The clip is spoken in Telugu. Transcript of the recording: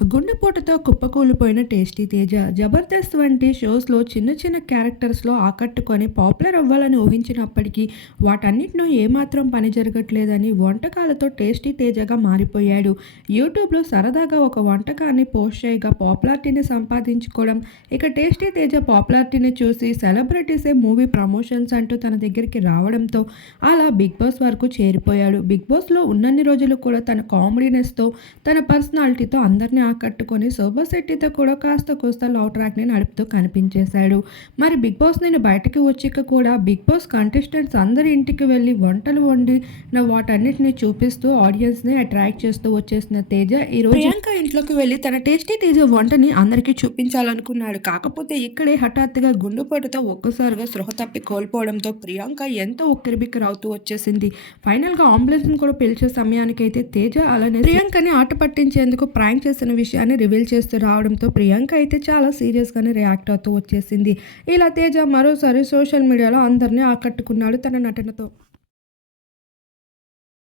గుండెపోటుతో కుప్పకూలిపోయిన టేస్టీ తేజ జబర్దస్త్ వంటి షోస్లో చిన్న చిన్న క్యారెక్టర్స్లో ఆకట్టుకొని పాపులర్ అవ్వాలని ఊహించినప్పటికీ వాటన్నిటినూ ఏమాత్రం పని జరగట్లేదని వంటకాలతో టేస్టీ తేజగా మారిపోయాడు. యూట్యూబ్లో సరదాగా ఒక వంటకాన్ని పోస్ట్ చేయగా పాపులారిటీని సంపాదించుకోవడం ఇక టేస్టీ తేజ పాపులారిటీని చూసి సెలబ్రిటీసే మూవీ ప్రమోషన్స్ అంటూ తన దగ్గరికి రావడంతో అలా బిగ్ బాస్ వరకు చేరిపోయాడు. బిగ్ బాస్లో ఉన్నన్ని రోజులు కూడా తన కామెడీనెస్తో తన పర్సనాలిటీతో అందరినీ ఆకట్టుకొని శోభశెట్టితో కూడా కాస్త కోస్త లవ్ ట్రాక్ని నడుపుతూ కనిపించేశాడు. మరి బిగ్ బాస్ నేను బయటకు వచ్చాక కూడా బిగ్ బాస్ కంటెస్టెంట్స్ అందరి ఇంటికి వెళ్ళి వంటలు వండి నా వాటన్నిటిని చూపిస్తూ ఆడియన్స్ని అట్రాక్ట్ చేస్తూ వచ్చేసిన తేజ ఈరోజు ప్రియాంక ఇంట్లోకి వెళ్ళి తన టేస్టీ తేజ వంటని అందరికీ చూపించాలనుకున్నాడు. కాకపోతే ఇక్కడే హఠాత్తుగా గుండెపోటుతో ఒక్కసారిగా స్పృహ తప్పి కోల్పోవడంతో ప్రియాంక ఎంతో ఉక్కిరిబిక్కిరవుతూ వచ్చేసింది. ఫైనల్గా అంబులెన్స్ని కూడా పిలిచే సమయానికైతే తేజ అలానే ప్రియాంకని ఆట పట్టించేందుకు ప్రాంక్ చేసిన విషయాన్ని రివీల్ చేస్తూ రావడంతో ప్రియాంక అయితే చాలా సీరియస్గానే రియాక్ట్ అవుతూ వచ్చేసింది. ఇలా తేజ మరోసారి సోషల్ మీడియాలో అందరినీ ఆకట్టుకున్నాడు తన నటనతో.